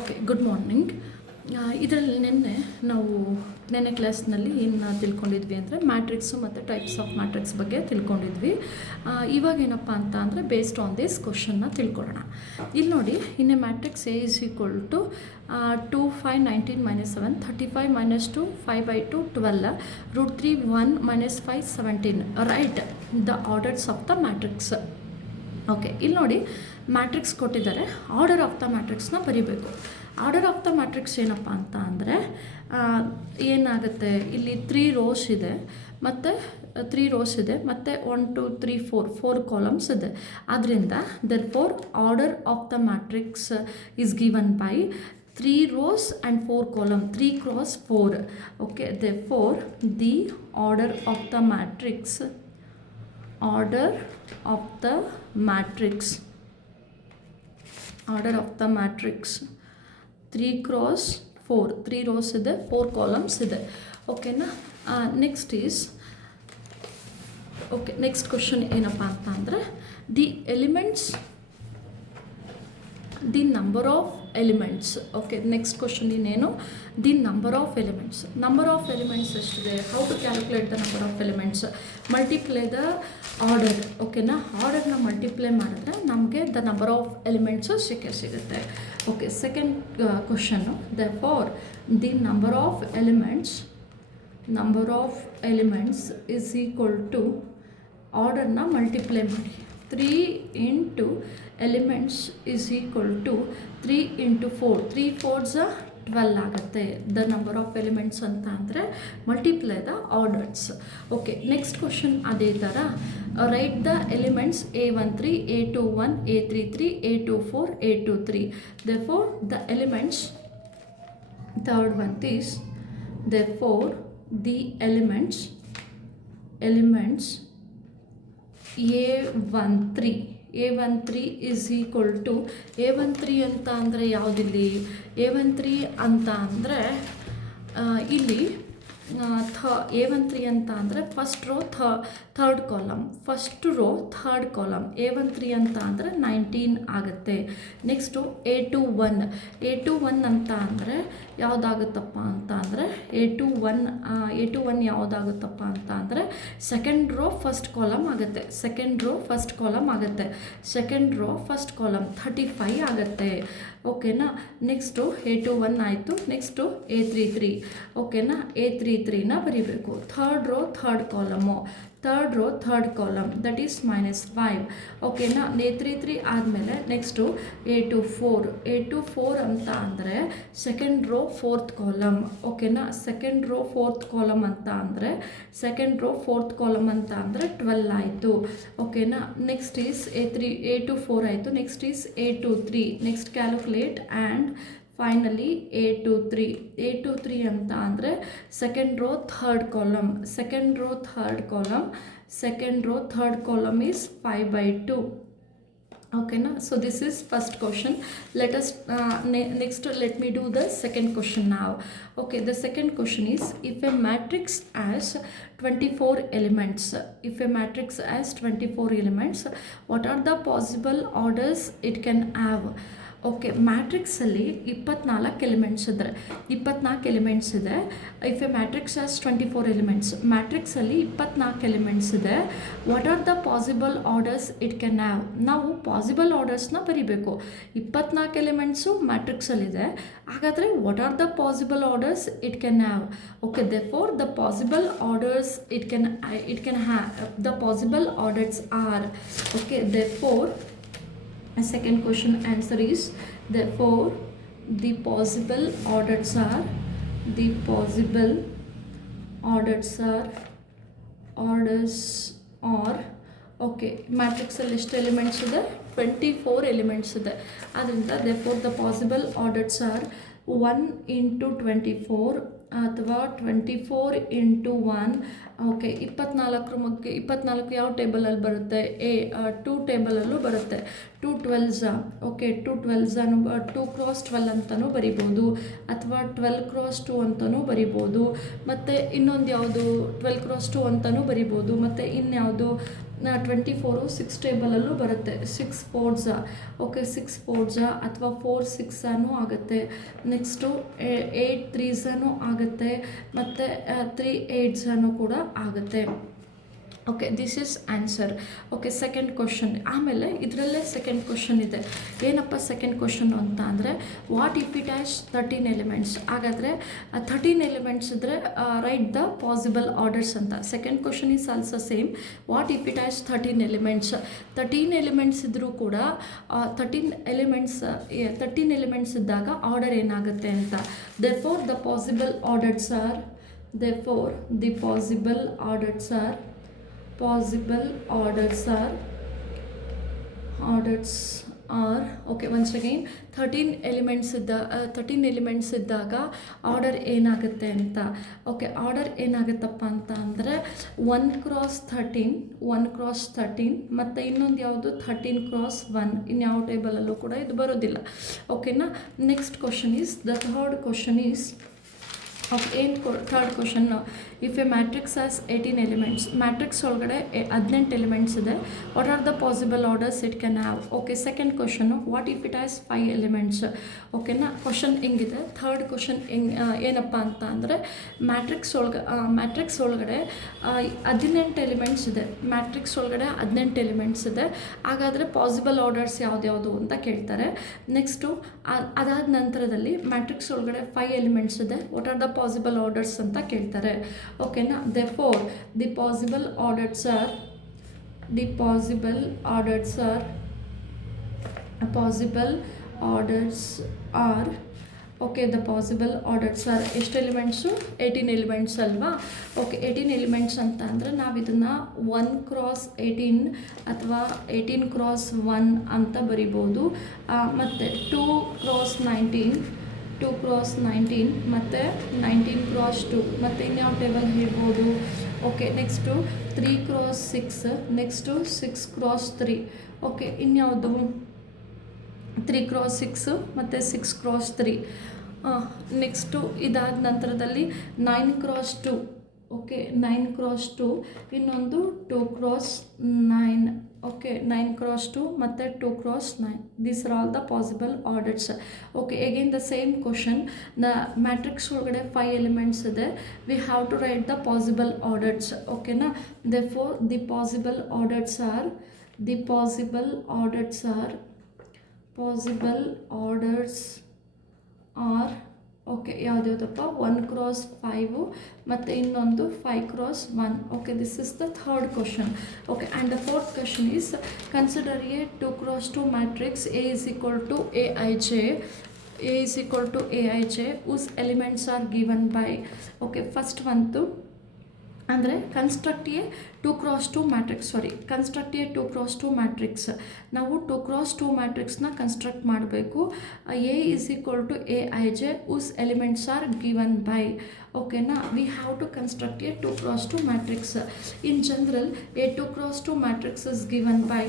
Okay, good morning. ಇದರಲ್ಲಿ ನೆನ್ನೆ ಕ್ಲಾಸ್ನಲ್ಲಿ ಏನು ತಿಳ್ಕೊಂಡಿದ್ವಿ ಅಂದರೆ ಮ್ಯಾಟ್ರಿಕ್ಸು ಮತ್ತು ಟೈಪ್ಸ್ ಆಫ್ ಮ್ಯಾಟ್ರಿಕ್ಸ್ ಬಗ್ಗೆ ತಿಳ್ಕೊಂಡಿದ್ವಿ. ಇವಾಗ ಏನಪ್ಪ ಅಂತ ಅಂದರೆ ಬೇಸ್ಡ್ ಆನ್ ದಿಸ್ ಕ್ವಶನ್ನ ತಿಳ್ಕೊಳ್ಳೋಣ. ಇಲ್ಲಿ ನೋಡಿ, in a matrix A is equal to 2, 5, 19, -7, 35, -2, 5/2, 12, √3, 1, -5, 17. Right the orders of the matrix. Okay, ಇಲ್ಲಿ ನೋಡಿ ಮ್ಯಾಟ್ರಿಕ್ಸ್ ಕೊಟ್ಟಿದ್ದಾರೆ, ಆರ್ಡರ್ ಆಫ್ ದ ಮ್ಯಾಟ್ರಿಕ್ಸ್ನ ಬರೀಬೇಕು. ಆರ್ಡರ್ ಆಫ್ ದ ಮ್ಯಾಟ್ರಿಕ್ಸ್ ಏನಪ್ಪ ಅಂತ ಅಂದರೆ ಏನಾಗುತ್ತೆ, ಇಲ್ಲಿ 3 rows ಇದೆ ಮತ್ತು 1, 2, 3, 4 ಕಾಲಮ್ಸ್ ಇದೆ. ಆದ್ದರಿಂದ therefore order of the matrix is given by 3 rows and 4 columns, 3 cross 4. Okay, therefore the order of the matrix 3 cross 4, 3 rows ಇದೆ, 4 columns ಇದೆ. ಓಕೆನಾ? ನೆಕ್ಸ್ಟ್ ಕ್ವಶನ್ ಏನಪ್ಪ ಅಂತ ಅಂದರೆ the number of elements. Okay, next question ಇನ್ನೇನು, the number of elements ಎಷ್ಟಿದೆ, how to calculate the number of elements, multiply the order. ಓಕೆನಾ? ಆರ್ಡರ್ನ ಮಲ್ಟಿಪ್ಲೈ ಮಾಡಿದ್ರೆ ನಮಗೆ ದ ನಂಬರ್ ಆಫ್ ಎಲಿಮೆಂಟ್ಸು ಸಿಗುತ್ತೆ. Okay, second question, therefore the number of elements is equal to ಆರ್ಡರ್ನ multiply ಮಾಡಿ. 3 into elements is equal to 3 into 4, 3 4s 12 ಆಗುತ್ತೆ. The number of elements ಅಂತ ಅಂದರೆ multiply the orders. Okay, next question ಅದೇ ಥರ, right the elements A13, A21, A33, A24, A23. therefore the elements, third one is, therefore the elements A13 is equal to, A13 ಅಂತ ಅಂದರೆ ಯಾವುದಿಲ್ಲಿ, A13 ಅಂತ ಅಂದರೆ ಇಲ್ಲಿ A13 ಅಂತ ಅಂದರೆ first row third column, A13 ಅಂತ ಅಂದರೆ 19 ಆಗುತ್ತೆ. ನೆಕ್ಸ್ಟು A21 ಅಂತ ಅಂದರೆ ಯಾವುದಾಗುತ್ತಪ್ಪ ಅಂತ ಅಂದರೆ A21 ಯಾವುದಾಗುತ್ತಪ್ಪ ಅಂತ ಅಂದರೆ ಸೆಕೆಂಡ್ ರೋ ಫಸ್ಟ್ ಕಾಲಮ್ ಆಗುತ್ತೆ, ಸೆಕೆಂಡ್ ರೋ ಫಸ್ಟ್ ಕಾಲಮ್ 35 ಆಗುತ್ತೆ. ಓಕೆನಾ? ನೆಕ್ಸ್ಟು A21 ಆಯಿತು. Next A33. ಓಕೆನಾ? A33ನ ಬರೀಬೇಕು. Third row third column that is -5. ಓಕೆನಾ? A33 ಆದಮೇಲೆ ನೆಕ್ಸ್ಟು A24 ಅಂತ ಅಂದರೆ ಸೆಕೆಂಡ್ ರೋ ಫೋರ್ತ್ ಕಾಲಮ್. ಓಕೆನಾ? ಸೆಕೆಂಡ್ ರೋ ಫೋರ್ತ್ ಕಾಲಮ್ ಅಂತ ಅಂದರೆ 12 ಆಯಿತು. ಓಕೆನಾ? ನೆಕ್ಸ್ಟ್ ಈಸ್ A24 ಆಯಿತು. Next is A23. Next calculate and finally A23 ಅಂತ ಅಂದರೆ second row third column is 5/2. ಓಕೆನಾ? So this is first question. let me do the second question now. Okay, the second question is, if a matrix has 24 elements, what are the possible orders it can have? Okay, ಮ್ಯಾಟ್ರಿಕ್ಸಲ್ಲಿ 24 elements ಇದೆ. If a matrix has 24 elements, ಮ್ಯಾಟ್ರಿಕ್ಸಲ್ಲಿ 24 elements ಇದೆ. What are the possible orders it can have? ನಾವು possible ಆರ್ಡರ್ಸ್ನ ಬರೀಬೇಕು. 24 elements ಮ್ಯಾಟ್ರಿಕ್ಸಲ್ಲಿದೆ, ಹಾಗಾದರೆ what are the possible orders it can have? Okay, therefore the possible orders it can have, the possible orders are, okay, therefore second question answer is, therefore the possible orders are okay, matrix ಅಲ್ಲಿ ಎಷ್ಟು elements ಇದೆ? 24 elements ಇದೆ. ಆದ್ದರಿಂದ therefore the possible orders are 1 into 24 ಅಥವಾ 24 into 1. Okay, 24 ಯಾವ ಟೇಬಲಲ್ಲಿ ಬರುತ್ತೆ? 2 ಟೇಬಲಲ್ಲೂ ಬರುತ್ತೆ. 2 12s, okay, 2 12s 2 cross 12 ಅಂತಲೂ ಬರಿಬೋದು, ಅಥವಾ 12 cross 2 ಅಂತಲೂ ಬರಿಬೋದು. ಮತ್ತು ಇನ್ನೊಂದು ಯಾವುದು 12 cross 2 ಅಂತಲೂ ಬರಿಬೋದು. ಮತ್ತು ಇನ್ಯಾವುದು 24 6 ಟೇಬಲಲ್ಲೂ ಬರುತ್ತೆ. 6 4s ಓಕೆ 6 4s ಅಥವಾ 4 6 ಆಗುತ್ತೆ. ನೆಕ್ಸ್ಟು 8 3s ಆಗುತ್ತೆ ಮತ್ತು 3 8s ಕೂಡ ಆಗುತ್ತೆ. Okay this is answer. Okay second question. ಆಮೇಲೆ ಇದರಲ್ಲೇ ಸೆಕೆಂಡ್ ಕ್ವಶನ್ ಇದೆ. ಏನಪ್ಪ ಸೆಕೆಂಡ್ ಕ್ವಶನ್ ಅಂತ ಅಂದರೆ what if it has 13 elements. ಹಾಗಾದರೆ 13 ಎಲಿಮೆಂಟ್ಸ್ ಇದ್ದರೆ ರೈಟ್ ದ ಪಾಸಿಬಲ್ ಆರ್ಡರ್ಸ್ ಅಂತ. Second question is also same. What if it has 13 elements. 13 elements ಇದ್ದರೂ ಕೂಡ 13 ಎಲಿಮೆಂಟ್ಸ್ ಇದ್ದಾಗ ಆರ್ಡರ್ ಏನಾಗುತ್ತೆ ಅಂತ. Therefore the possible orders are okay once again 13 elements ಇದ್ದಾಗ order ಏನಾಗುತ್ತೆ ಅಂತ. ಓಕೆ ಆರ್ಡರ್ ಏನಾಗುತ್ತಪ್ಪ ಅಂತ ಅಂದರೆ 1 × 13 ಮತ್ತು ಇನ್ನೊಂದು ಯಾವುದು 13 × 1. ಇನ್ಯಾವ ಟೇಬಲಲ್ಲೂ ಕೂಡ ಇದು ಬರೋದಿಲ್ಲ. ಓಕೆನಾ. Next question is the third question is third question. If a matrix has 18 elements. Matrix ಒಳಗಡೆ 18 ಎಲಿಮೆಂಟ್ಸ್ ಇದೆ. What are the possible orders it can have. Okay second question what if it has 5 elements. ಓಕೆನಾ. Question ಹೆಂಗಿದೆ. Third question ಏನಪ್ಪ ಅಂತ ಅಂದರೆ matrix ಒಳಗಡೆ 18 elements ಇದೆ. Matrix ಒಳಗಡೆ 18 ಎಲಿಮೆಂಟ್ಸ್ ಇದೆ. ಹಾಗಾದರೆ ಪಾಸಿಬಲ್ ಆರ್ಡರ್ಸ್ ಯಾವ್ದ್ಯಾವುದು ಅಂತ ಕೇಳ್ತಾರೆ. ನೆಕ್ಸ್ಟು ಅದಾದ ನಂತರದಲ್ಲಿ ಮ್ಯಾಟ್ರಿಕ್ಸ್ ಒಳಗಡೆ 5 ಎಲಿಮೆಂಟ್ಸ್ ಇದೆ. What are the possible orders ಅಂತ ಕೇಳ್ತಾರೆ. ಓಕೆನಾ. therefore the possible orders are okay the possible orders are ಎಷ್ಟು ಎಲಿಮೆಂಟ್ಸು 18 ಎಲಿಮೆಂಟ್ಸ್ ಅಲ್ವಾ. ಓಕೆ 18 ಎಲಿಮೆಂಟ್ಸ್ ಅಂತ ಅಂದರೆ ನಾವು ಇದನ್ನು 1 × 18 ಅಥವಾ 18 × 1 ಅಂತ ಬರಿಬೋದು. ಮತ್ತು 2 × 19 ಮತ್ತು 19 × 2 ಮತ್ತು ಇನ್ಯಾವ ಟೇಬಲ್ ಹೇಳ್ಬೋದು. Okay next 3 × 6 next 6 × 3. ಓಕೆ ಇನ್ಯಾವುದು 3 × 6 ಮತ್ತು 6 × 3. ನೆಕ್ಸ್ಟು ಇದಾದ ನಂತರದಲ್ಲಿ 9 × 2. ಓಕೆ 9 × 2 ಇನ್ನೊಂದು 2 × 9. ಓಕೆ 9 × 2 ಮತ್ತು 2 × 9. These are all the possible orders. Okay again the same question. The matrix ಒಳಗಡೆ 5 ಎಲಿಮೆಂಟ್ಸ್ ಇದೆ. We have to write the possible orders. ಓಕೆನಾ. therefore the possible orders are okay ಯಾವುದ್ಯಾವುದಪ್ಪ 1 × 5 ಮತ್ತು ಇನ್ನೊಂದು 5 × 1. Okay this is the third question. Okay and the fourth question is consider a 2 × 2 matrix A is equal to AIJ whose elements are given by. Okay first ಒಂದು ಅಂದರೆ construct a 2 × 2 matrix. ನಾವು 2 × 2 ಮ್ಯಾಟ್ರಿಕ್ಸ್ನ construct ಮಾಡಬೇಕು. A is equal to AIJ whose elements are given by. ಓಕೆನಾ. We have to construct a 2 × 2 matrix. In general a 2 × 2 matrix is given by.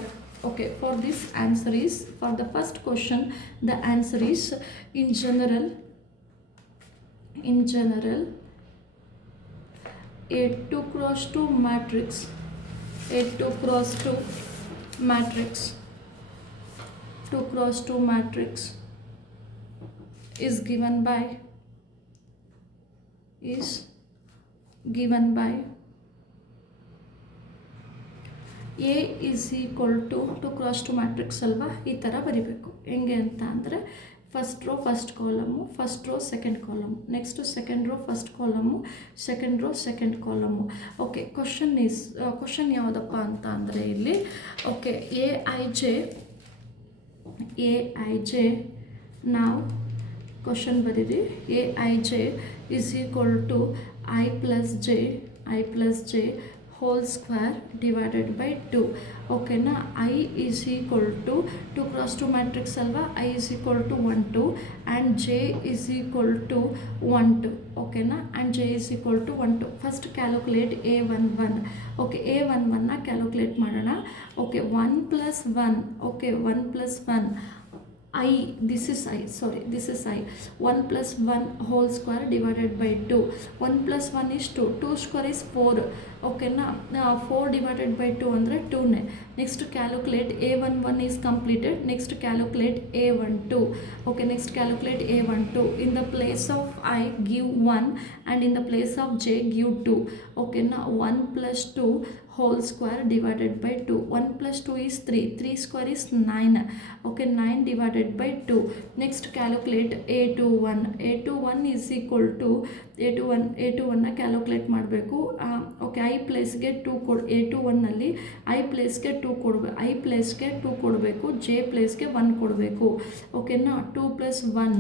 Okay, for this answer is, for the first question the answer is in general a 2 × 2 matrix is given by A is equal to 2 × 2 matrix ಅಲ್ವಾ. ಈ ಥರ ಬರಿಬೇಕು. ಹೆಂಗೆ ಅಂತ ಅಂದರೆ first row first column, first row second column, next second row first column, second row second column. Okay question ಯಾವುದಪ್ಪ ಅಂತ ಅಂದರೆ ಇಲ್ಲಿ ಓಕೆ ಎ ಐ ಜೆ ನಾವು ಕ್ವಶನ್ ಬರೀರಿ. AIJ is equal to I plus J whole square divided by 2. ಓಕೆನಾ. I is equal to 2 × 2 matrix ಅಲ್ವಾ. I is equal to 1 2 and J is equal to 1 2. ಓಕೆನಾ. and J is equal to 1 2. First calculate A11. Okay A11ನ calculate ಮಾಡೋಣ. Okay 1 + 1. Okay 1 + 1 this is I 1 + 1 whole square divided by 2. 1 + 1 is 2. 2 square is 4. ಓಕೆನಾ. 4 divided by 2 ಅಂದರೆ 2ನೇ. Next calculate A11 is completed. Next calculate A12. Okay, next calculate A12. In the place of I give 1 and in the place of J give 2. ಓಕೆನಾ. 1 + 2 whole square divided by 2. 1 + 2 is 3. 3 square is 9. Okay, 9 divided by 2. Next calculate A21. A21 is equal to A21 ನ calculate ಮಾಡಬೇಕು. Okay, I ಪ್ಲೇಸ್ಗೆ 2 A21ನಲ್ಲಿ I ಪ್ಲೇಸ್ಗೆ 2 ಕೊಡಬೇಕು, I ಪ್ಲೇಸ್ಗೆ 2 ಕೊಡಬೇಕು, J ಪ್ಲೇಸ್ಗೆ 1 ಕೊಡಬೇಕು. ಓಕೆನಾ. 2 + 1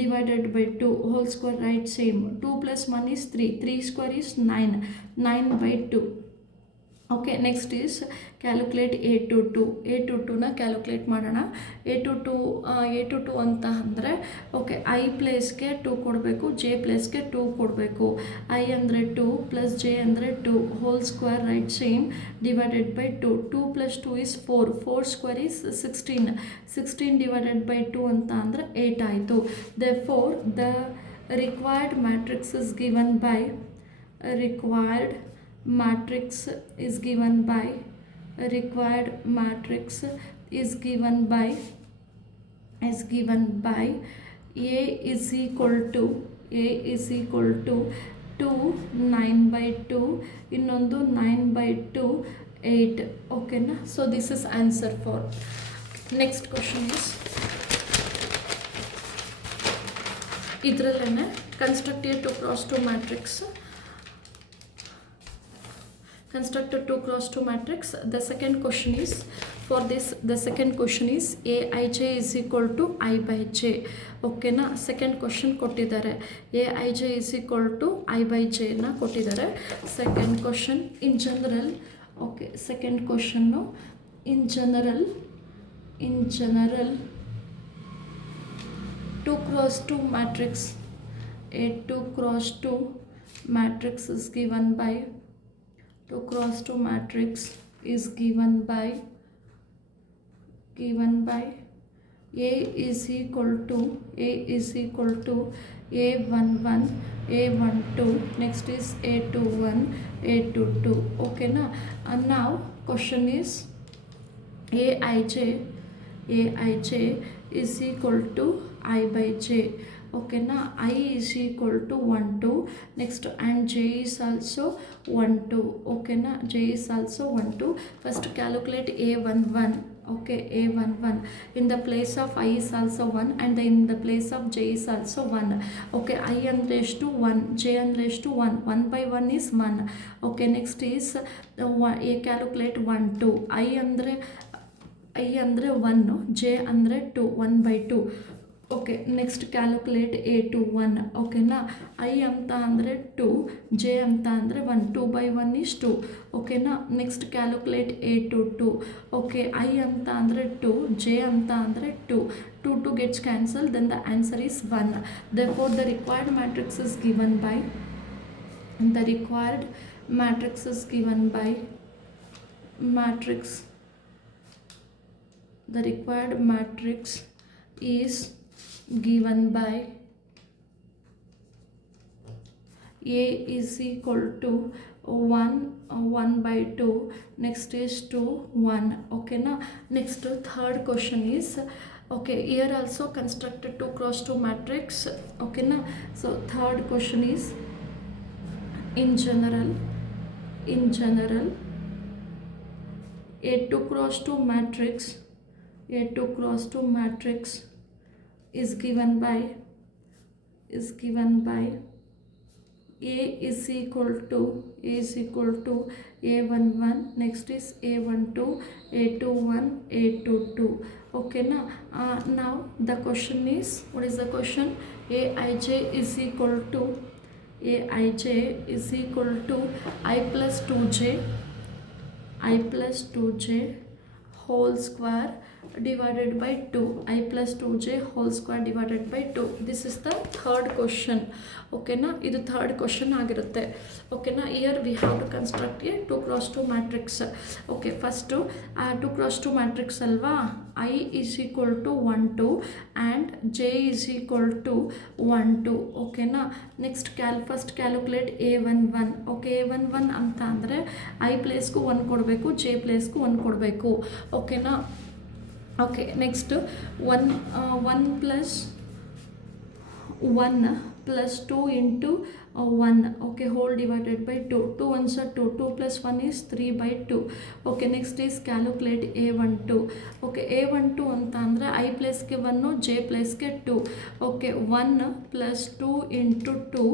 divided by 2 whole square, right, same. 2 + 1 is 3. 3 square is 9. 9 by 2. Okay, next is calculate A22ನ ಕ್ಯಾಲ್ಕುಲೇಟ್ ಮಾಡೋಣ. A22 ಅಂತ ಅಂದರೆ ಓಕೆ, I ಪ್ಲೇಸ್ಗೆ 2 ಕೊಡಬೇಕು, J ಪ್ಲೇಸ್ಗೆ 2 ಕೊಡಬೇಕು. I ಅಂದರೆ 2 + J ಅಂದರೆ 2 whole square, right, same, divided by 2. 2 + 2 is 4. 4 square is 16. 16 divided by 2 ಅಂತ ಅಂದರೆ 8 ಆಯಿತು. Therefore the required matrix is given by matrix is given by required matrix is given by A is equal to 2 9/2, ಇನ್ನೊಂದು 9/2 8. ಓಕೆನಾ. So this is answer for. Next question is ಇದರಲ್ಲೇ construct a 2x2 matrix. Construct a 2x2 matrix. The second question is, for this the second question is Aij is equal to I/J. Okay ನಾ. Second question ಕೊಟ್ಟಿದ್ದಾರೆ, Aij is equal to I/J ನ ಕೊಟ್ಟಿದ್ದಾರೆ. Second question in general. Okay, second question in general 2x2 matrix. A 2x2 matrix is given by 2x2 matrix is given by A is equal to A11 A12. Next is A21 A22. Okay na. And now question is Aij is equal to I/J. okay na. I is equal to 1 2. Next, and J is also 1 2. okay na. J is also 1 2. First calculate A11. okay, A11 in the place of I is also 1 and in the place of J is also 1. okay, I andre ಎಷ್ಟು 1, J andre ಎಷ್ಟು 1. 1/1 is 1. okay, next is A calculate 1 2. I andre 1, J andre 2, 1/2. Okay, next calculate A21. ಓಕೆನಾ. I ಅಂತ ಅಂದರೆ 2, J ಅಂತ ಅಂದರೆ 1. 2/1 is 2. ಓಕೆನಾ. Next calculate A22. Okay, I ಅಂತ ಅಂದರೆ 2, J ಅಂತ ಅಂದರೆ 2. 2 gets cancelled, then the answer is 1. Therefore the required matrix is given by the required matrix is given by the required matrix is given by A is equal to 1/2. next is 2 1. okay na. Next, third question is, okay, here also construct a 2x2 matrix. okay na. So third question is in general a 2x2 matrix is given by A is equal to A11. next is A12 A21 A22. okay na. Now the question is, what is the question? Aij is equal to I plus 2j whole square divided by 2. I plus 2j whole square divided by 2. This is the third question. okay na. ಇದು third question ಆಗಿರುತ್ತೆ. okay na. Here we have to construct a 2x2 matrix. okay, first 2x2 matrix ಅಲ್ವಾ. I is equal to 1 2 and j is equal to 1 2 ಓಕೆನಾ. Next first calculate A11. Okay, A11 ಅಂತ ಅಂದರೆ I ಪ್ಲೇಸ್ಗೂ 1 ಕೊಡಬೇಕು, J ಪ್ಲೇಸ್ಗೂ 1 ಕೊಡಬೇಕು, ಓಕೆನಾ. Okay, next 1 plus 1 plus 2 into 1, okay, whole divided by 2. 2 ones are 2. 2 plus 1 is 3 by 2. Okay, next is calculate A12. Okay, A12 ಅಂತ ಅಂದರೆ I ಪ್ಲೇಸ್ಗೆ 1, J ಪ್ಲೇಸ್ಗೆ 2. Okay, 1 plus 2 into 2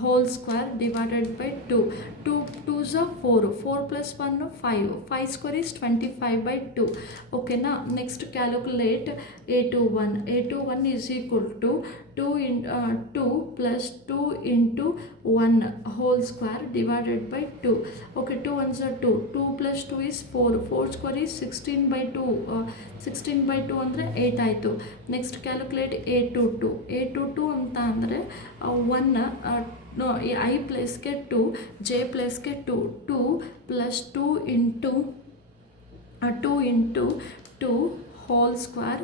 whole square divided by 2. 2 2s are 4. 4 plus 1 5. 5 square is 25 by 2. ಓಕೆನಾ. Next calculate A21. A21 is equal to 2 plus 2 into 1 whole square divided by 2. Okay, 2 ones are 2. 2 plus 2 is 4. 4 square is 16 by 2. 16 by 2 ಅಂದರೆ 8 ಆಯಿತು. Next calculate A22. A22 ಅಂತ ಅಂದರೆ 1 I ಪ್ಲೇಸ್ಗೆ 2, J ಪ್ಲೇಸ್ಗೆ 2. 2 plus 2 into 2 whole square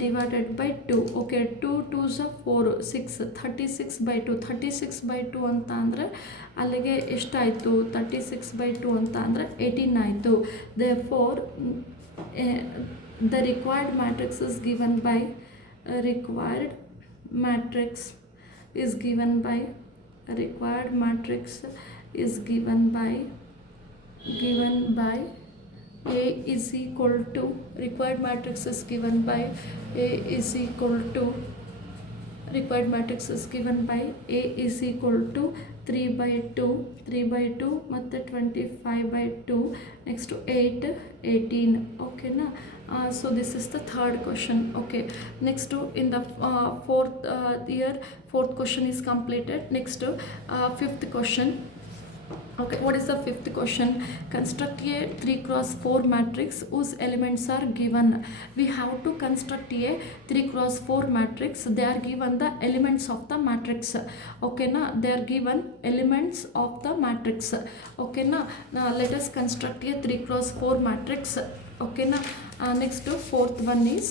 divided by 2. Okay, 2 2s are 4, 6, 36 by 2. 36 by 2 ಅಂತ ಅಂದರೆ ಅಲ್ಲಿಗೆ ಎಷ್ಟಾಯಿತು? 36 by 2 ಅಂತ ಅಂದರೆ 18 ಆಯಿತು. Therefore the required matrix is given by required matrix is given by A is equal to required matrix is given by A is equal to 3 by 2 ಮತ್ತು 25 by 2. next 8 18. ಓಕೆನಾ. So this is the third question. Okay, next in the fourth question is completed. Next fifth question. Okay, what is the fifth question? Construct a 3x4 matrix whose elements are given. We have to construct a 3x4 matrix. They are given the elements of the matrix. Okay na, they are given elements of the matrix. Okay na, now let us construct a 3x4 matrix. Okay na. Next fourth one is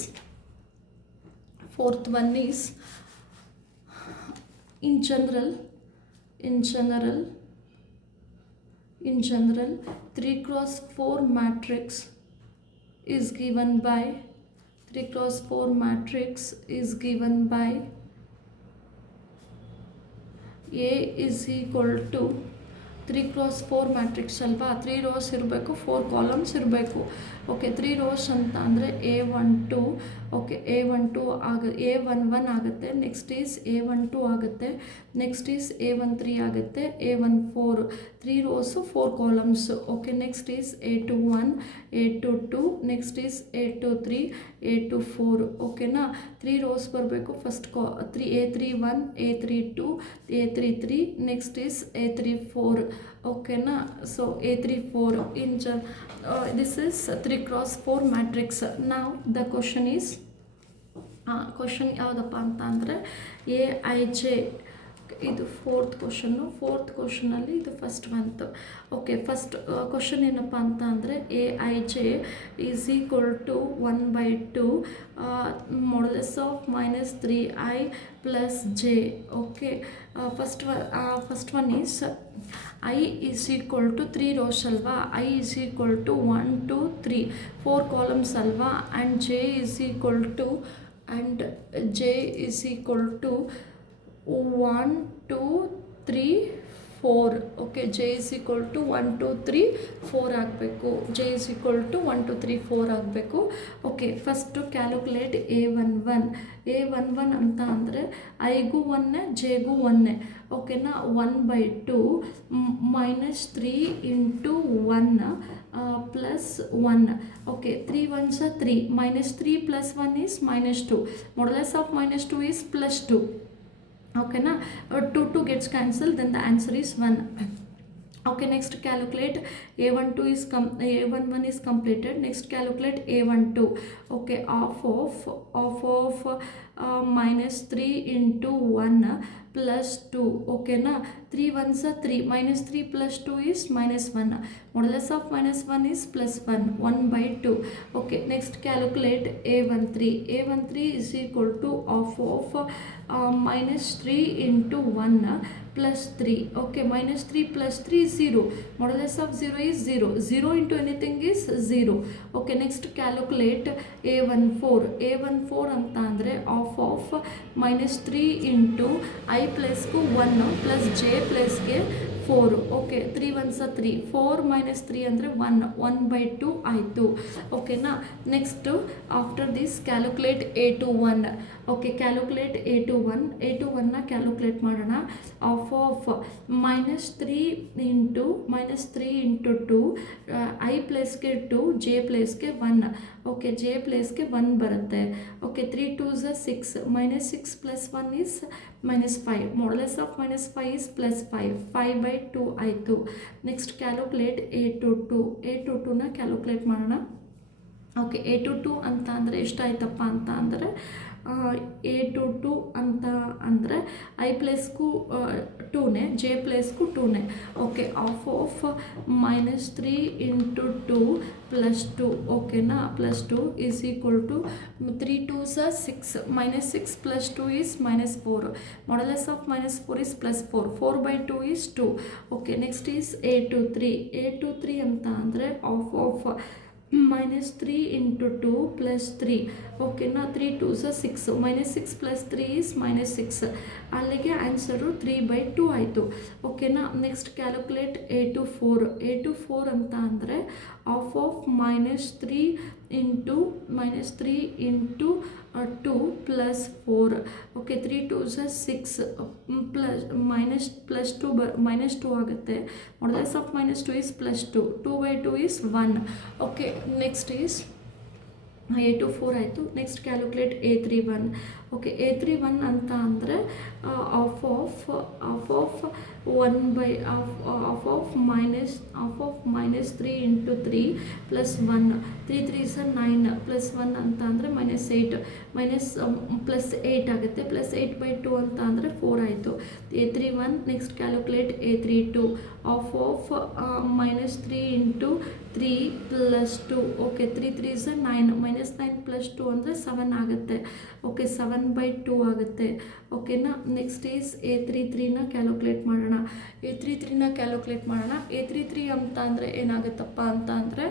in general 3x4 matrix is given by A is equal to 3x4 matrix ಅಲ್ವಾ, 3 rows ಇರಬೇಕು, 4 columns ಇರಬೇಕು. Okay, 3 rows ಅಂತ ಅಂದರೆ A12. Okay, A12 A11 ಆಗುತ್ತೆ. Next is A12 ಆಗುತ್ತೆ. Next is A13 ಆಗುತ್ತೆ. A14. 3 rows 4 columns. Okay, next is A21 A22. Next is A23 A24. ಓಕೆನಾ. 3 rows ಬರಬೇಕು. First A31 A32 A33. Next is A34. ಓಕೆನಾ. So A34 this is 3x4 matrix. Now the question is question ಯಾವುದಪ್ಪ ಅಂತ ಅಂದರೆ AIJ. ಇದು fourth ಕ್ವಶನಲ್ಲಿ ಇದು first ಬಂತು. Okay, first question ಏನಪ್ಪ ಅಂತ ಅಂದರೆ AIJ is equal to 1/2 modulus of -3i plus j. Okay, first one is I is equal to 3 rows ಅಲ್ವಾ, I is equal to 1 2 3 4 columns ಅಲ್ವಾ, and J is equal to 1 2 3 4. Okay, J is equal to 1 2 3 4 ಆಗಬೇಕು. J is equal to 1 2 3 4 ಆಗಬೇಕು. Okay, first calculate A11 ಅಂತ ಅಂದರೆ ಐಗೂ 1 ಜೆಗೂ 1. ಓಕೆನಾ. 1/2 -3 into 1 plus 1. Okay, 3 ones are 3. -3 plus 1 is -2. Modulus of -2 is +2. ಓಕೆನಾ. 2 gets cancelled, then the answer is 1. Okay, next calculate A11 is completed. Next calculate A12. Okay, half of -3 into 1 plus 2. Okay na, 3 ones are 3. -3 plus 2 is -1. Modulus of -1 is +1. 1/2. Okay, next calculate A13. A13 is equal to half -3 into 1 plus 3. Okay, -3 plus 3 is 0. Modulus of 0 is 0. 0 into anything is 0. Okay, next calculate a14 ಅಂತ ಅಂದರೆ of -3 into I plus 1 plus j plus ಗೆ 4. Okay, 3 1s 3, 4 minus 3 ಅಂದರೆ 1/2 ಆಯಿತು. ಓಕೆನಾ. Next after this calculate a21. Okay, calculate a21ನ calculate ಮಾಡೋಣ. Of -3 into 2 I ಪ್ಲೇಸ್ಗೆ 2, j ಪ್ಲೇಸ್ಗೆ 1. ಓಕೆ, j ಪ್ಲೇಸ್ಗೆ 1 ಬರುತ್ತೆ. Okay, 3 2s 6, -6 plus 1 is -5. Modulus of -5 is +5, 5/2 ಆಯಿತು. ನೆಕ್ಸ್ಟ್ ಕ್ಯಾಲ್ಕುಲೇಟ್ a22ನ ಕ್ಯಾಲ್ಕುಲೇಟ್ ಮಾಡೋಣ. ಓಕೆ, a22 ಅಂತ ಅಂದರೆ ಎಷ್ಟಾಯ್ತಪ್ಪ ಅಂತ ಅಂದರೆ a22 ಅಂತ ಅಂದರೆ I ಪ್ಲೇಸ್ಗೂ 2ನೇ, j ಪ್ಲೇಸ್ಗೂ 2ನೇ. Okay, of -3 into 2 plus 2. ಓಕೆನಾ, +2 is equal to 3 2s 6, -6 plus 2 is -4. Modulus of -4 is +4, 4/2 is 2. Okay, next is a23 ಅಂತ ಅಂದರೆ ಆಫ್ -3 into 2 plus 3. ಓಕೆನಾ, 3 2s 6, -6 plus 3 is -6. ಅಲ್ಲಿಗೆ ಆನ್ಸರು 3/2 ಆಯಿತು. ಓಕೆನಾ. ನೆಕ್ಸ್ಟ್ ಕ್ಯಾಲ್ಕುಲೇಟ್ a24 ಅಂತ ಅಂದರೆ of -3 into 2 plus 4. Okay, 3 2s 6 -2 ಆಗುತ್ತೆ. Modulus of -2 is +2, 2/2 is 1. Okay, next is a24 ಆಯಿತು. Next calculate a31. Okay, a31 ಅಂತ ಅಂದರೆ of -3 into 3 plus 1. 3 3s 9 plus 1 ಅಂತ ಅಂದರೆ -8, +8 ಆಗುತ್ತೆ. +8/2 ಅಂತ ಅಂದರೆ 4 ಆಯಿತು. a31. Next calculate a32. Of -3 into 3 plus 2. Okay, 3 3s 9, -9 plus 2 ಅಂದರೆ 7 ಆಗುತ್ತೆ. ಓಕೆ, 7/2 ಆಗುತ್ತೆ. ಓಕೆನಾ. ನೆಕ್ಸ್ಟ್ ಈಸ್ a33ನ ಕ್ಯಾಲ್ಕುಲೇಟ್ ಮಾಡೋಣ. a33ನ ಕ್ಯಾಲ್ಕುಲೇಟ್ ಮಾಡೋಣ. a33 ಅಂತ ಅಂದರೆ ಏನಾಗುತ್ತಪ್ಪ ಅಂತ ಅಂದರೆ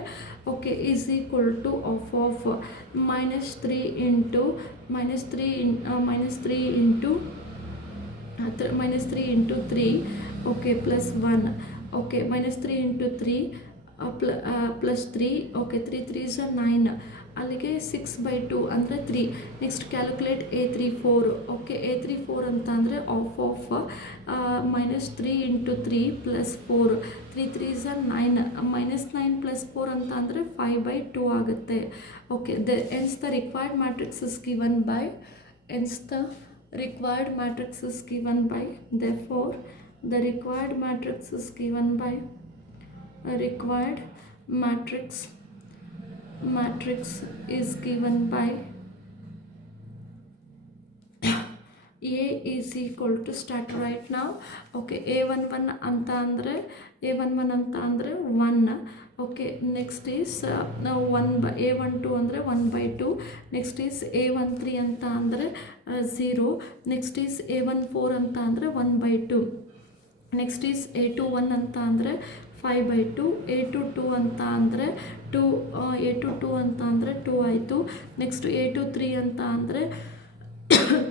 okay, is equal to of -3 into -3 okay plus 1. Okay, -3 into 3 plus 3. Okay, 3 3s 9, ಅಲ್ಲಿಗೆ 6/2 ಅಂದರೆ 3. Next calculate a34. Okay, a34 ಅಂತ ಅಂದರೆ of -3 into 3 plus 4. 3 3s 9, -9 plus 4 ಅಂತ ಅಂದರೆ 5/2 ಆಗುತ್ತೆ. Okay, hence the required matrix is given by therefore the required matrix is given by matrix is given by A is equal to start right now. Okay, a11 ಅಂತ ಅಂದರೆ a11 1. Okay, next is ನಾವು a12 ಅಂದರೆ 1/2. Next is a13 ಅಂತ ಅಂದರೆ 0. Next is a14 ಅಂತ ಅಂದರೆ 1/2. Next is a21 ಅಂತ ಅಂದರೆ 5/2. a22 ಅಂತ ಅಂದರೆ 2 ಆಯಿತು. ನೆಕ್ಸ್ಟ್ a23 ಅಂತ ಅಂದರೆ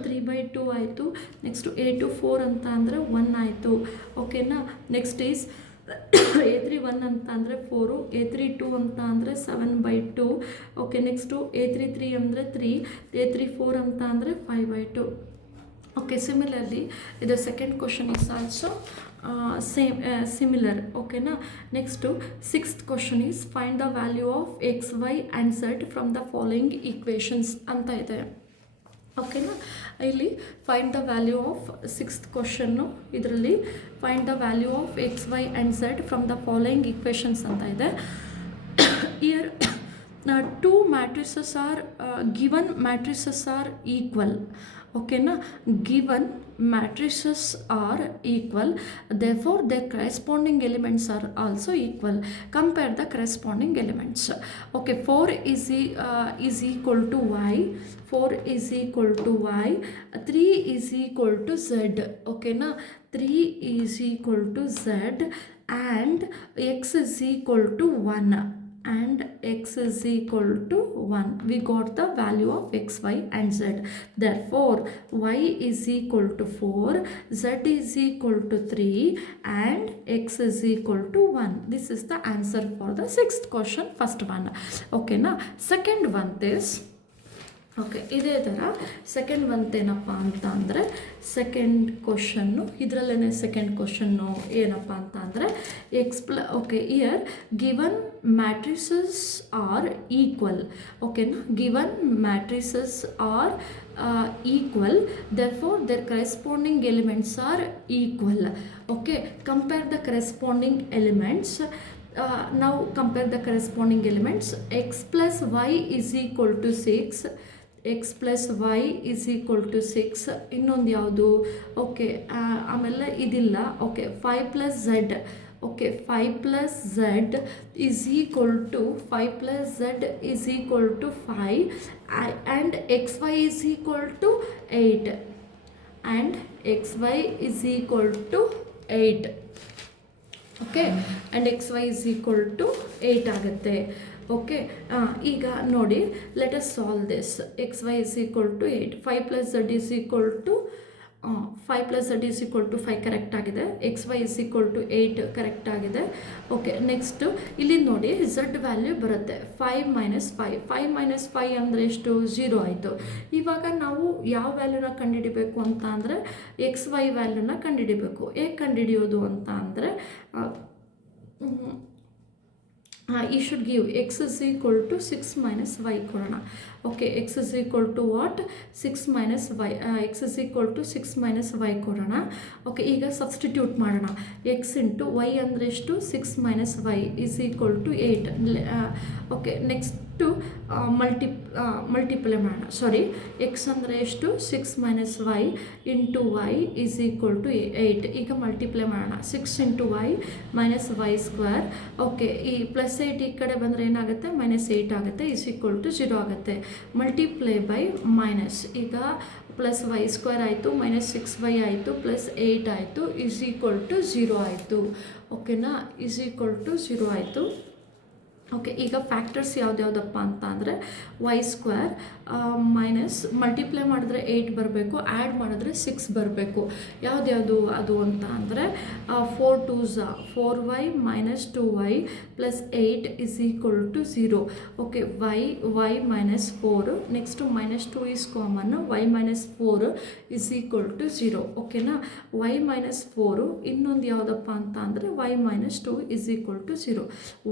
3/2 ಆಯಿತು. ನೆಕ್ಸ್ಟು a24 ಅಂತ ಅಂದರೆ 1 ಆಯಿತು. ಓಕೆನಾ. ನೆಕ್ಸ್ಟ್ ಈಸ್ a31 ಅಂತ ಅಂದರೆ 4, a32 ಅಂತ ಅಂದರೆ 7/2. ಓಕೆ, ನೆಕ್ಸ್ಟು a33 ಅಂದರೆ 3, a34 ಅಂತ ಅಂದರೆ 5/2. ಓಕೆ, ಸಿಮಿಲರ್ಲಿ ಇದು second question is also similar. ಓಕೆನಾ. Next sixth question is find the value of x, y and z from the following equations ಅಂತ ಇದೆ. ಓಕೆನಾ. ಇಲ್ಲಿ find the value of sixth question, ಇದರಲ್ಲಿ find the value of x, y and z from the following equations ಅಂತ ಇದೆ. Here two matrices are given matrices are equal. ಓಕೆನಾ, given matrices are equal, therefore their corresponding elements are also equal. Compare the corresponding elements. Okay, 4 is equal to y, 4 is equal to y, 3 is equal to z. Okay na, 3 is equal to z and x is equal to 1, and x is equal to 1. We got the value of x, y and z. Therefore y is equal to 4, z is equal to 3 and x is equal to 1. This is the answer for the sixth question, first one. Okay na, second one is okay, ಇದೇ ಥರ second ಒಂದೇನಪ್ಪ ಅಂತ ಅಂದರೆ second question ಇದರಲ್ಲೇ second question ಏನಪ್ಪ ಅಂತ ಅಂದರೆ okay, here given matrices are equal. ಓಕೆನಾ, given matrices are equal, therefore their corresponding elements are equal. Okay, compare the corresponding elements. Now compare the corresponding elements. X plus y is equal to 6, x plus y is equal to 6. ಇನ್ನೊಂದು ಯಾವುದು? Okay, ಆಮೇಲೆ ಇದಿಲ್ಲ. Okay, 5 plus z. Okay, 5 plus z is equal to 5 plus z is equal to 5 and xy is equal to 8 and xy is equal to 8. Okay, and xy is equal to 8 ಆಗುತ್ತೆ. Okay, ಈಗ ನೋಡಿ, let us solve this. xy is equal to 8, 5 plus z is equal to 5 plus z is equal to 5 correct ಆಗಿದೆ, xy is equal to 8 correct ಆಗಿದೆ. Okay, next ಇಲ್ಲಿ ನೋಡಿ z value ಬರುತ್ತೆ 5 minus 5, 5 minus 5 ಅಂದರೆ ಎಷ್ಟು? 0 ಆಯಿತು. ಇವಾಗ ನಾವು ಯಾವ ವ್ಯಾಲ್ಯೂನ ಕಂಡುಹಿಡಿಬೇಕು ಅಂತ ಅಂದರೆ xy ವ್ಯಾಲ್ಯೂನ ಕಂಡುಹಿಡಿಬೇಕು. ಹೇಗೆ ಕಂಡುಹಿಡಿಯೋದು ಅಂತ ಅಂದರೆ you should give x is equal to 6 minus y ಕೊಡೋಣ. Okay, x is equal to what? 6 minus y. x is equal to 6 minus y ಕೊಡೋಣ. ಓಕೆ, ಈಗ ಸಬ್ಸ್ಟಿಟ್ಯೂಟ್ ಮಾಡೋಣ. x ಇಂಟು y ಅಂದರೆ ಎಷ್ಟು? 6 minus y is equal to 8. Okay, next multiply ಮಾಡೋಣ. ಸಾರಿ, x ಅಂದರೆ ಎಷ್ಟು? 6 minus y into y is equal to 8. ಈಗ multiply ಮಾಡೋಣ. 6 into y minus y square. Okay, ಈ ಪ್ಲಸ್ 8 ಈ ಕಡೆ ಬಂದರೆ ಏನಾಗುತ್ತೆ? ಮೈನಸ್ 8 ಆಗುತ್ತೆ, ಇಸ್ ಈಕ್ವಲ್ ಟು 0 ಆಗುತ್ತೆ. ಮಲ್ಟಿಪ್ಲೈ ಬೈ ಮೈನಸ್, ಈಗ ಪ್ಲಸ್ ವೈ ಸ್ಕ್ವೇರ್ ಆಯಿತು, ಮೈನಸ್ 6y ಆಯಿತು, ಪ್ಲಸ್ 8 ಆಯಿತು, ಇಸ್ ಈಕ್ವಲ್ ಟು 0 ಆಯಿತು. ಓಕೆನಾ, ಇಸ್ ಈಕ್ವಲ್ ಟು 0 ಆಯಿತು. ಓಕೆ, ಈಗ ಫ್ಯಾಕ್ಟರ್ಸ್ ಯಾವುದ್ಯಾವುದಪ್ಪ ಅಂತ ಅಂದರೆ ವೈ ಸ್ಕ್ವೇರ್ ಮೈನಸ್ ಮಲ್ಟಿಪ್ಲೈ ಮಾಡಿದ್ರೆ 8 ಬರಬೇಕು, ಆ್ಯಡ್ ಮಾಡಿದ್ರೆ 6 ಬರಬೇಕು. ಯಾವುದ್ಯಾವುದು ಅದು ಅಂತ ಅಂದರೆ 4 2s 4y ಮೈನಸ್ 2y ಪ್ಲಸ್ 8 is equal to 0. Okay, y minus 4, next minus 2 is common, y minus 4 is equal to 0. ಓಕೆನಾ, y ಮೈನಸ್ 4, ಇನ್ನೊಂದು ಯಾವುದಪ್ಪ ಅಂತ ಅಂದರೆ y minus 2 is equal to 0.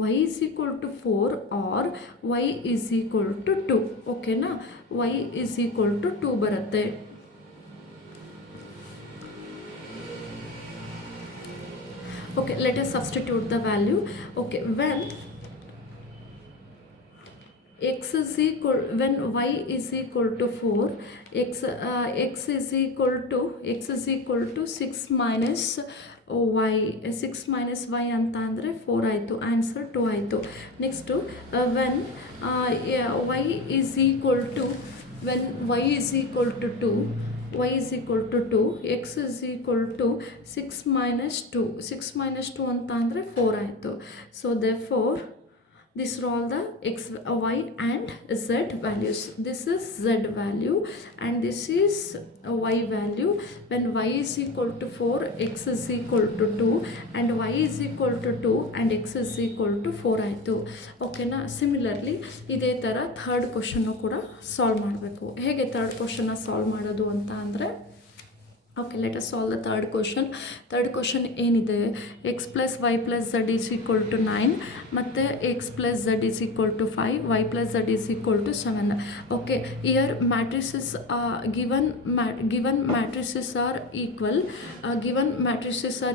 y is equal to 4 or y is equal to 2. ಓಕೆನಾ, y is equal to 2 ಬರುತ್ತೆ. Okay, let us substitute the value. Okay, when y is equal to 4, x is equal to 6 minus y. 6 minus y ಅಂತ ಅಂದರೆ 4 ಆಯಿತು, answer 2 ಆಯಿತು. Next when y is equal to 2, y is equal to 2, x is equal to 6 minus 2. 6 minus 2 ಅಂತ ಅಂದರೆ 4 ಆಯಿತು. So therefore these are all the x, y and z values. This is z value and this is y value. When y is equal to 4, x is equal to 2 and y is equal to 2 and x is equal to 4 ಆಯಿತು. ಓಕೆನಾ, similarly ಇದೇ ಥರ third question ಕೂಡ solve ಮಾಡಬೇಕು. ಹೇಗೆ third ಕ್ವಶನ್ನ solve ಮಾಡೋದು ಅಂತ ಅಂದರೆ Okay, let us solve the third question. Third question ಏನಿದೆ, x plus y plus z is equal to 9 ಮತ್ತು x plus z is equal to 5, y plus z is equal to 7. Okay, here matrices given matrices are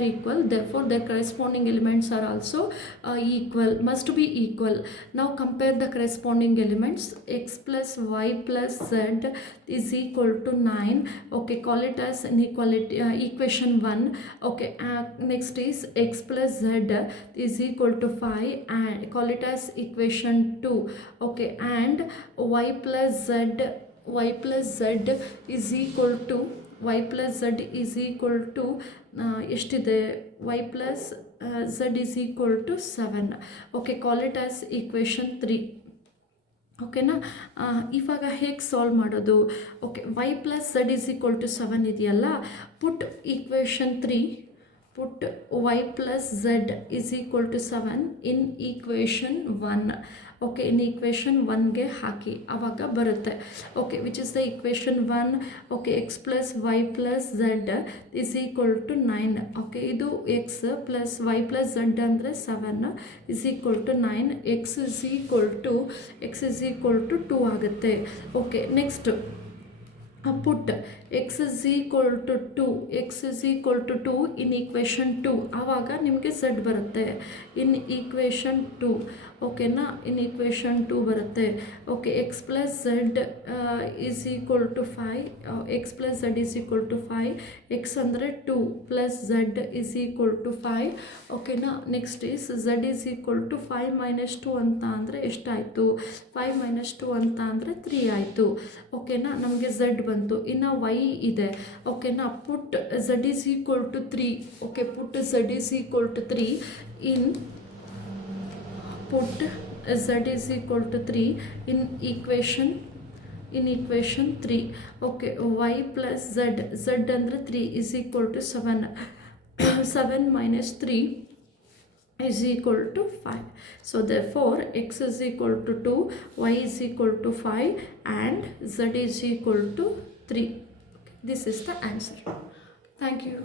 equal, therefore their corresponding elements are also equal, must be equal. Now compare the corresponding elements. X plus y plus z is equal to 9. Okay, call it as an equality equation 1. Okay, next is x plus z is equal to 5 and call it as equation 2. Okay, and y plus z is equal to ಎಷ್ಟಿದೆ, y plus z is equal to 7. Okay, call it as equation 3. ಓಕೆನಾ, ಇವಾಗ ಹೇಗೆ solve ಮಾಡೋದು? Okay, y plus z is equal to 7 ಇದೆಯಲ್ಲ, put equation 3, put y plus z is equal to 7 in equation 1. Okay, in equation 1ಗೆ ಹಾಕಿ, ಆವಾಗ ಬರುತ್ತೆ. Okay, which is the equation 1? Okay, x plus y plus z is equal to 9. Okay, ಇದು x plus y plus z ಅಂದರೆ 7 is equal to 9. X is equal to 2 ಆಗುತ್ತೆ. Okay, next put x is equal to 2 in equation 2, ಆವಾಗ ನಿಮಗೆ z ಬರುತ್ತೆ ಇನ್ equation 2. ಓಕೆನಾ, ಇನ್ equation 2 ಬರುತ್ತೆ. Okay, x plus z is equal to 5, x plus z is equal to 5, x ಅಂದರೆ 2 plus z is equal to 5. ಓಕೆನಾ, next is z is equal to 5 minus 2 ಅಂತ ಅಂದರೆ ಎಷ್ಟಾಯಿತು? 5 ಮೈನಸ್ 2 ಅಂತ ಅಂದರೆ 3 ಆಯಿತು. ಓಕೆನಾ, ನಮಗೆ ಝಡ್ ಬಂತು. ಇನ್ನು ವೈ ಇದೆ. ಓಕೆನಾ, put z is equal to 3. Okay, put z is equal to 3 in put z is equal to 3 in equation 3. Okay, y plus z ಅಂದರೆ 3 is equal to 7. 7 minus 3 is equal to 5. So therefore x is equal to 2, y is equal to 5 and z is equal to 3. Okay, this is the answer. Thank you.